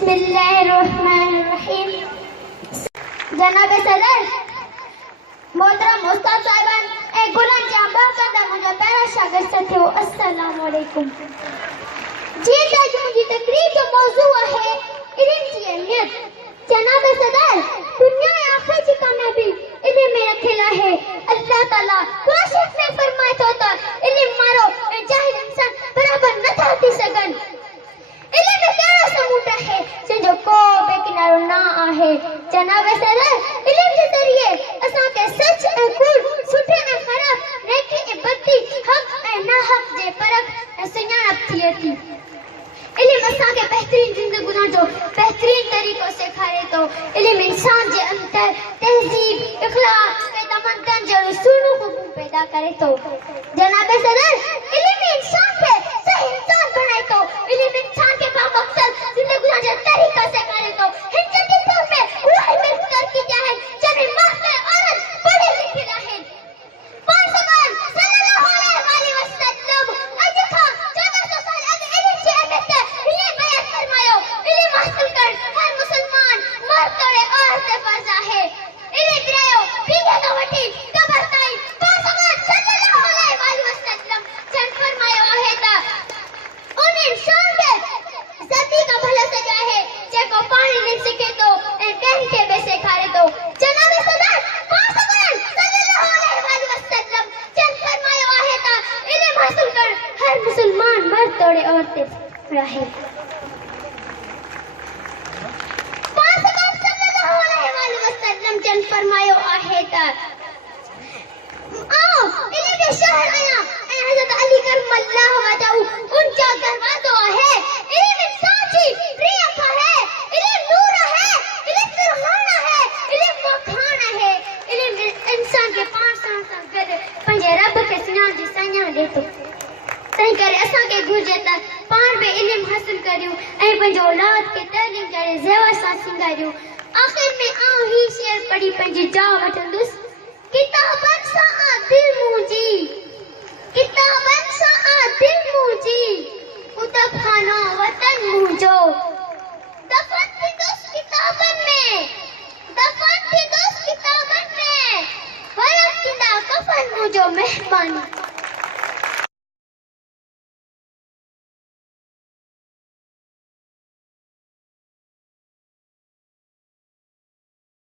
बिस्मिल्लाहिर्रहमानिर्रहीम। जनाब सदर, मोहतरम उस्ताद साहिबान, एक गुलाम जांबा का मुझे पहला शागिर्द साथियों, अस्सलाम वालेकुम। जी आज मुझे तकरीर जो मौजू है इल्म की अहमियत। जनाब सदर, दुनिया में आखिर की कामयाबी इल्म में रखेला है। अल्लाह ताला कुरान शरीफ में फरमाए तो इल्म मारो जाहिल इंसान बराबर न थाती सकन। इल्म में तेरा समूटा है जो को बेकिनारो ना आहे। जनाब सदर, इल्म के जरिए असा के सच ए कूड़, सुठे ए खराब, नेकी ए बदी, हक ए नाहक जे परख ए सुञाणप थिए थी। इल्म असा के बेहतरीन जिंदगी गुजारो बेहतरीन तरीको सिखारे तो। इल्म इंसान जे अंदर तहजीब, इखलाक के तमद्दन जो रसूलों को पैदा करे तो। जनाब सदर, इल्म इंसान के सही इंसान बनाए तो। इल्म इंसान के काम मकसद जिंदगी गुजारने तरीका सिखारे तो। हिज्जत की तरफ में वो हिम्मत करती जाए जब मां के औरत पढ़े लिखे रहे। पांचवान सल्लल्लाहु अलैहि वसल्लम आज था 1400 साल आगे इल्म से अहमियत ये बयान फरमायो। इल्म हासिल कर हर मुसलमान मर्द करे औरत पे फर्ज है। इल्म दियो पीढ़ी का वठी कबर ताई पांचवान सल्लल्लाहु अलैहि वसल्लम जन फरमायो है ता उन इंसान के सदी का भला सजा है जेको पानी नहीं सके तो ए बहन के बेसे खारे तो। जनाब सदर, पांचवान सल्लल्लाहु अलैहि वसल्लम जन फरमायो है ता इल्म हासिल कर हर मुसलमान मर्द तोड़े औरतें रहे। पांचवान सल्लल्लाहु अलैहि वसल्लम जन फरमायो है ता आओ इल्म के शहर आया ए हजरत अली करमल्लाहु वजहू उनका दरवाजा है। इल्म साची प्रिय का है, इल्म नूर है, इल्म सुहाना है, इल्म मखाना है। इल्म इंसान के पांच सां गद पंजे रब के सुञाण जी सञा दे तो। तई करे असा के घुर्जे त पाण बि इल्म हासिल करियो ए पंजो औलाद के तालीम करे ज़ेवर सां सिंगारियो। आखिर में आऊं ही शेर पढ़ी पंजी जा वठंदुस। किताबन सा दिल मुजी, किताबन सा दिल मुजी, कुतब खाना वतन मुझो। दफन थी दोस्त किताबन में, दफन थी दोस्त किताबन में, वरक किंदा कफन मुझो मेहरबानी।